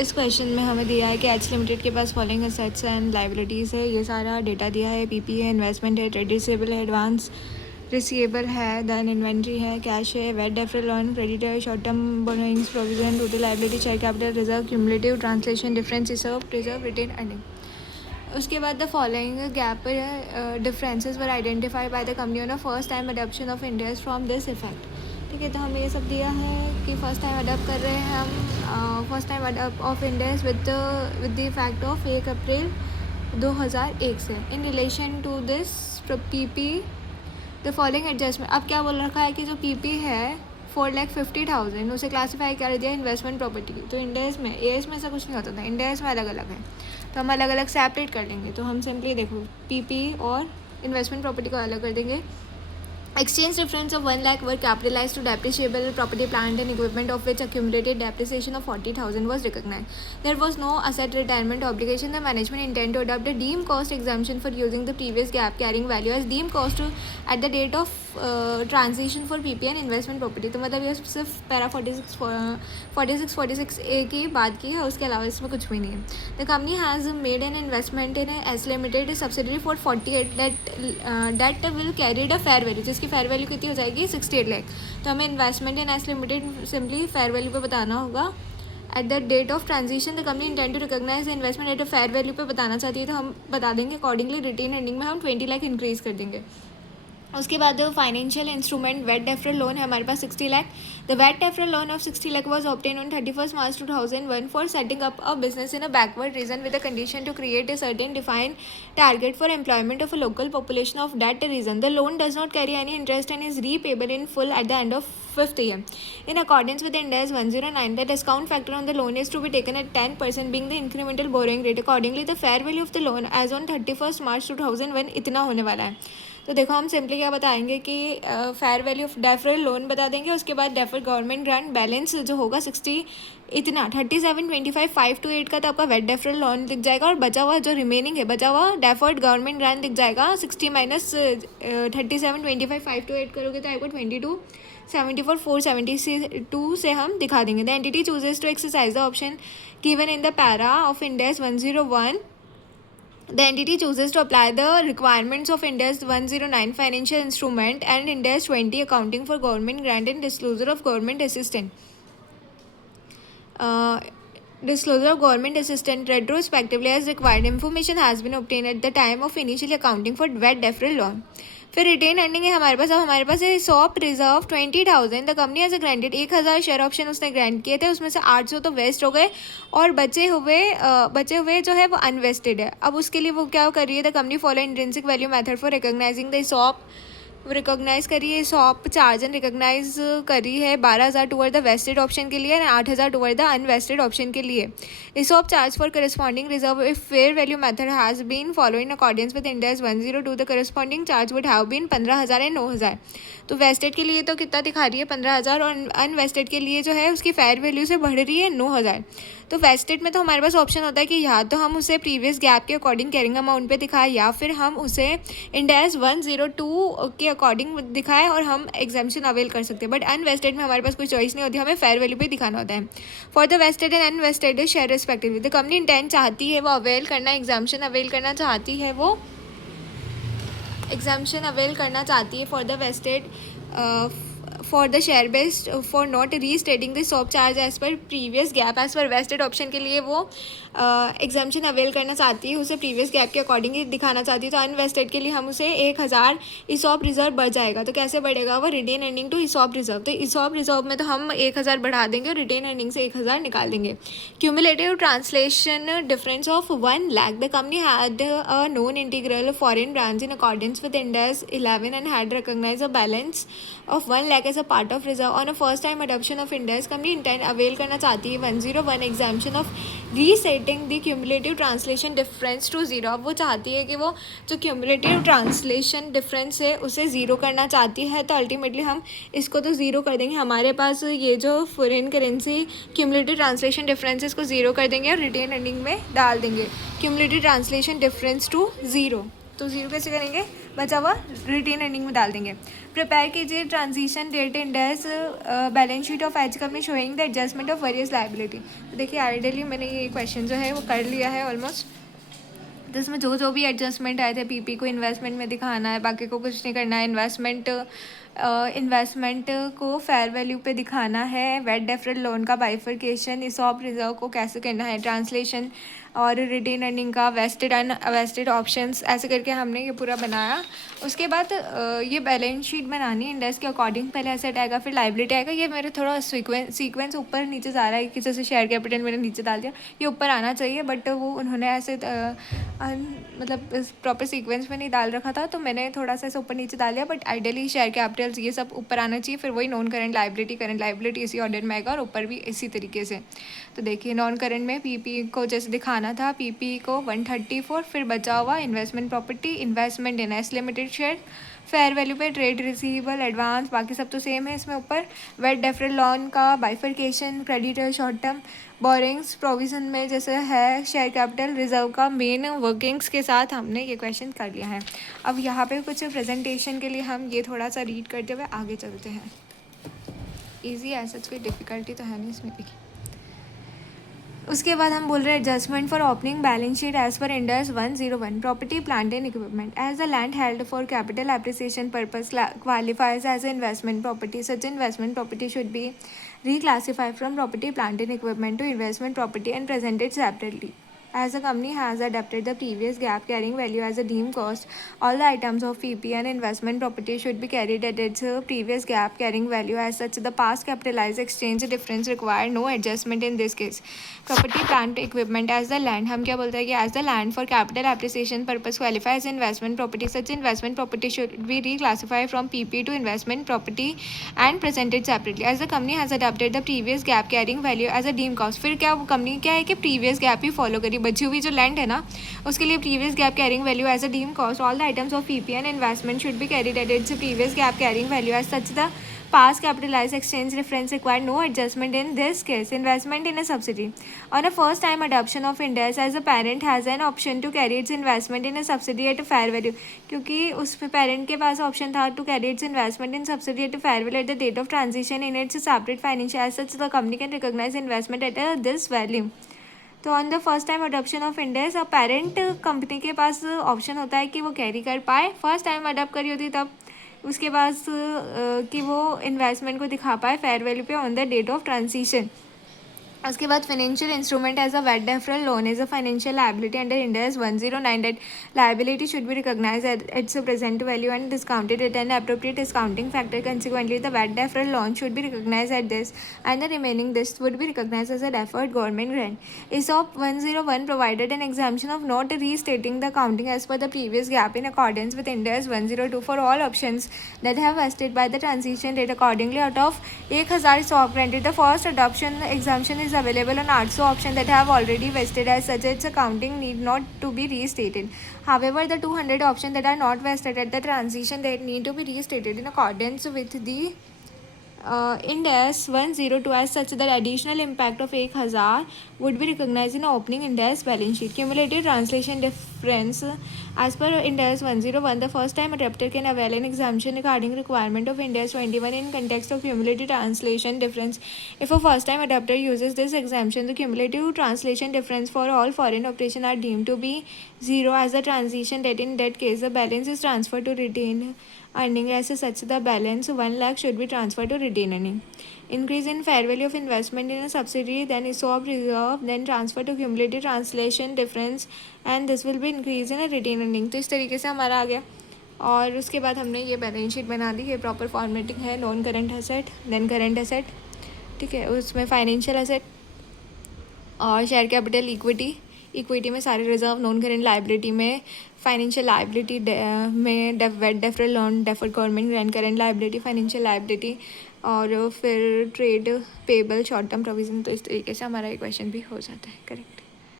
इस क्वेश्चन में हमें दिया है कि एच लिमिटेड के पास फॉलोइंग एसेट्स एंड लाइबिलिटीज़ है। ये सारा डेटा दिया है। पीपी है, इन्वेस्टमेंट है, ट्रेड रिसीवेबल है, एडवांस रिसीवेबल है, देन इन्वेंट्री है, कैश है, वेट डेफरल लोन, क्रेडिट है, short term borrowings, provision, total liability, share capital, reserve, cumulative translation difference, reserve, retain earning. उसके बाद the following GAAP differences were identified by the company on a first time adoption of India from this effect. ठीक है, तो हमें ये सब दिया है कि फर्स्ट टाइम अडॉप्ट कर रहे हैं हम first time adopt of Ind AS with the effect of 1 April 2001 से। In relation to this PP the following adjustment. अब क्या बोल रखा है कि जो पीपी है 4,50,000 उसे क्लासीफाई कर दिया इन्वेस्टमेंट प्रॉपर्टी। तो इंडेस में एएस में ऐसा कुछ नहीं होता था, इंडेस में अलग अलग है, तो हम अलग अलग सेपरेट कर लेंगे। तो हम सिंपली देखो पीपी और इन्वेस्टमेंट प्रॉपर्टी को अलग कर देंगे। Exchange difference of 1 lakh were capitalized to depreciable property, plant and equipment, of which accumulated depreciation of 40,000 was recognized. There was no asset retirement obligation. The management intend to adopt a deemed cost exemption for using the previous gap carrying value as deemed cost at the date of transition for PP and investment property. तो मतलब ये सिर्फ para 46 ए की बात की है, उसके अलावा इसमें कुछ भी नहीं है। The company has made an investment in a S Limited subsidiary for 48 that will carry a fair value, जिसकी फेयर वैल्यू कितनी हो जाएगी 68 लाख। तो हमें investment in S limited simply fair value पे बताना होगा। At the date of transition the company intend to recognise investment at a fair value पे बताना चाहती है, तो हम बता देंगे अकॉर्डिंगली रिटेन अर्निंग में हम 20 लाख इंक्रीज कर देंगे। उसके बाद financial instrument VAT deferral loan है हमारे पास 60 lakh. The VAT deferral loan of 60 lakh was obtain on 31 March 2001 for setting up a business in a backward region with the condition to create a certain defined target for employment of a local population of that region. The loan does not carry any interest and is repayable in full at the end of 5th year. In accordance with Ind AS 109, the discount factor on the loan is to be taken at 10% being the incremental borrowing rate. Accordingly, the fair value of the loan as on 31 March 2001 इतना होने वाला है। तो देखो हम simply क्या बताएंगे कि fair value of deferral loan बता देंगे। उसके बाद डेफर गवर्नमेंट ग्रांट बैलेंस जो होगा 60 इतना 37,25,528 का तो आपका वेट डेफरल लोन दिख जाएगा, और बचा हुआ जो रिमेनिंग है बचा हुआ डेफर्ड गवर्नमेंट ग्रांट दिख जाएगा 60 माइनस 37,25,528 करोगे तो आपको 22,74,472 से हम दिखा देंगे। The entity chooses to exercise the option given in the para of Ind AS 101. The entity chooses to apply the requirements of Ind AS 109 financial instrument and Ind AS 20 accounting for government grant and disclosure of government assistance. Disclosure of government assistance retrospectively as required. Information has been obtained at the time of initially accounting for VAT deferral loan. फिर retain earning है हमारे पास। अब हमारे पास है SOP reserve 20,000। The company as a granted 1,000 share option उसने grant किए थे, उसमें से 800 तो वेस्ट हो गए और बचे हुए जो है वो अनवेस्टेड है। अब उसके लिए वो क्या कर रही है, the company follow intrinsic value method for recognising the SOP recognise करी है सॉप चार्ज एंड रिकॉग्नाइज करी है 12,000 टूवर्ड द वेस्टेड ऑप्शन के लिए and 8,000 toward the unvested option के लिए। ESOP charge for corresponding reserve if fair value method has been followed in accordance with Ind AS 102 the corresponding charge would have been 15,000 and 9,000। तो wasted के लिए तो कितना दिखा रही है 15,000 और अनवेस्टेड के लिए जो है उसकी फेयर वैल्यू से बढ़ रही है 9,000। तो वेस्टेड में तो हमारे पास ऑप्शन होता है कि या तो हम उसे प्रीवियस गैप के अकॉर्डिंग कैरिंग अमाउंट पे दिखाएं या फिर हम उसे Ind AS 102 के अकॉर्डिंग दिखाएं और हम एग्जाम्पशन अवेल कर सकते हैं। बट अनवेस्टेड में हमारे पास कोई चॉइस नहीं होती, हमें फेयर वैल्यू पे दिखाना होता है। For the vested and unvested share respectively the company intent चाहती है वो अवेल करना एग्जाम्पशन अवेल करना चाहती है वो एग्जाम्पशन अवेल करना चाहती है for the vested for the share based for not restating the ESOP charge as per previous GAAP. As per vested option के लिए वो एग्जाम्पशन अवेल करना चाहती है, उसे प्रीवियस गैप के अकॉर्डिंग ही दिखाना चाहती है। तो अनवेस्टेड के लिए हम उसे 1,000 ESOP रिजर्व बढ़ जाएगा। तो कैसे बढ़ेगा वो, retain earning to ESOP reserve. तो ESOP रिजर्व में तो हम 1,000 बढ़ा देंगे और रिटेन अर्निंग से 1,000 निकाल देंगे। Cumulative translation difference of 1 lakh the company had a non integral foreign branch in accordance with Ind AS 11 and had recognized a balance of 1 lakh as a part of reserve on a first time adoption of Ind AS। Company intent avail करना चाहती है 101 exemption of resetting the cumulative translation difference to 0। अब वो चाहती है कि वो जो क्यूमुलेटिव ट्रांसलेशन डिफरेंस है उसे 0 करना चाहती है। तो अल्टीमेटली हम इसको तो 0 कर देंगे, हमारे पास ये जो foreign currency cumulative translation differences को 0 कर देंगे और रिटेन अर्निंग में डाल देंगे क्यूमुलेटिव ट्रांसलेशन डिफरेंस टू 0। तो 0 कैसे करेंगे, बचा हुआ रिटेन अर्निंग में डाल देंगे। प्रिपेयर कीजिए transition date index balance sheet of H company showing the adjustment of various liability. तो देखिए आइडियली मैंने ये क्वेश्चन जो है वो कर लिया है ऑलमोस्ट। तो इसमें जो भी एडजस्टमेंट आए थे, पीपी को इन्वेस्टमेंट में दिखाना है, बाकी को कुछ नहीं करना है। इन्वेस्टमेंट को फेयर वैल्यू पे दिखाना है। वेट डेफरल लोन का बाइफरकेशन, इसॉप रिजर्व को कैसे करना है, ट्रांसलेशन और रिटेन अर्निंग का, वेस्टेड एंड अवेस्टेड ऑप्शंस, ऐसे करके हमने ये पूरा बनाया। उसके बाद ये बैलेंस शीट बनानी है इंडेक्स के अकॉर्डिंग। पहले एसेट आएगा, फिर लाइबिलिटी आएगा। ये मेरे थोड़ा सीक्वेंस ऊपर नीचे जा रहा है कि जैसे शेयर कैपिटल मैंने नीचे डाल दिया, ये ऊपर आना चाहिए, बट वो उन्होंने ऐसे मतलब प्रॉपर सीक्वेंस में नहीं डाल रखा था, तो मैंने थोड़ा सा ऐसे ऊपर नीचे डाल दिया। बट आइडियली शेयर कैपिटल्स ये सब ऊपर आना चाहिए, फिर वही नॉन करंट लाइबिलिटी इसी ऑर्डर में आएगा और ऊपर भी इसी तरीके से। तो देखिए नॉन करंट में पीपी को जैसे दिखाना था, पीपी को 134, फिर बचा हुआ investment property, investment in S limited share, fair value पे ट्रेड रिसीवेबल, एडवांस, बाकी सब तो सेम है इसमें ऊपर। वेट डेफरल लोन का bifurcation, creditor, short term borrowings, provision में जैसे है शेयर कैपिटल रिजर्व का मेन वर्किंग्स के साथ हमने ये क्वेश्चन कर लिया है। अब यहाँ पे कुछ प्रेजेंटेशन के लिए हम ये थोड़ा सा रीड करते हुए आगे चलते हैं। ईजी है, सच कोई डिफ़िकल्टी तो है नहीं इसमें। देखिए उसके बाद हम बोल रहे हैं adjustment for opening balance sheet as per Ind AS 101 property plant and equipment as the land held for capital appreciation purpose qualifies as investment property. Such investment property should be reclassified from property plant and equipment to investment property and presented separately. As the company has adapted the previous gap carrying value as a deemed cost, all the items of PP and investment property should be carried at its previous gap carrying value. As such, the past capitalized exchange difference require no adjustment in this case. Property, plant, equipment as the land. हम क्या बोलते हैं कि as the land for capital appreciation purpose qualify as investment property. Such investment property should be reclassified from PP to investment property and presented separately. As the company has adapted the previous gap carrying value as a deemed cost. फिर क्या company क्या है कि previous gap ही follow करी, बची हुई जो land है ना उसके लिए previous GAAP carrying value as a deem cost. All the items of PP and investment should be carried at its previous GAAP carrying value as such the past capitalized exchange difference required no adjustment in this case. Investment in a subsidiary. On a first time adoption of Ind AS, as a parent has an option to carry its investment in a subsidiary at a fair value. क्योंकि उस parent के पास option था to carry its investment in subsidy at fair value at the date of transition in its separate financial assets, the company can recognise investment at this value. तो on the first time adoption of Ind AS, parent company के पास option होता है कि वो carry कर पाए, first time adopt करी होती तब, उसके बाद कि वो इन्वेस्टमेंट को दिखा पाए फेयर वैल्यू पे on the date of transition. उसके बाद financial instrument as a VAT deferral loan is a financial liability under Ind AS 109 that liability should be recognise at its present value and discounted at an appropriate discounting factor. Consequently the VAT deferral loan should be recognise at this and the remaining this would be recognise as a deferred government grant. ESOP 101 provided an exemption of not restating the accounting as per the previous gap in accordance with Ind AS 102 for all options that have vested by the transition date. Accordingly, out of 1000 stock granted, the first adoption exemption is available on 800 options that have already vested. As such, its accounting need not to be restated. However, the 200 options that are not vested at the transition date need to be restated in accordance with the Ind AS 102 as such that additional impact of 1000 would be recognized in opening Ind AS balance sheet. Cumulative translation difference as per Ind AS 101, the first time adapter can avail an exemption regarding requirement of Ind AS 21 in context of cumulative translation difference. If a first time adapter uses this exemption, the cumulative translation difference for all foreign operations are deemed to be zero as the transition date. In that case, the balance is transferred to retain earning. As such, the balance 1 lakh should be transferred to retain earning. Increase in fair value of investment in a subsidiary, then ESOP reserve, then transfer to cumulative translation difference, and this will be increase in a retain earning. तो इस तरीके से हमारा आ गया। और उसके बाद हमने ये बैलेंस शीट बना दी। ये प्रॉपर फॉर्मेटिंग है, non current asset, then current asset, ठीक है, उसमें फाइनेंशियल एसेट और शेयर कैपिटल, इक्विटी में सारे रिजर्व, नॉन करेंट लाइबिलिटी में फाइनेंशियल लाइबिलिटी में VAT deferral loan, deferred government grant, current liability, financial liability और फिर trade payable, short term provision. तो इस तरीके से हमारा ये क्वेश्चन भी हो जाता है। करेक्ट।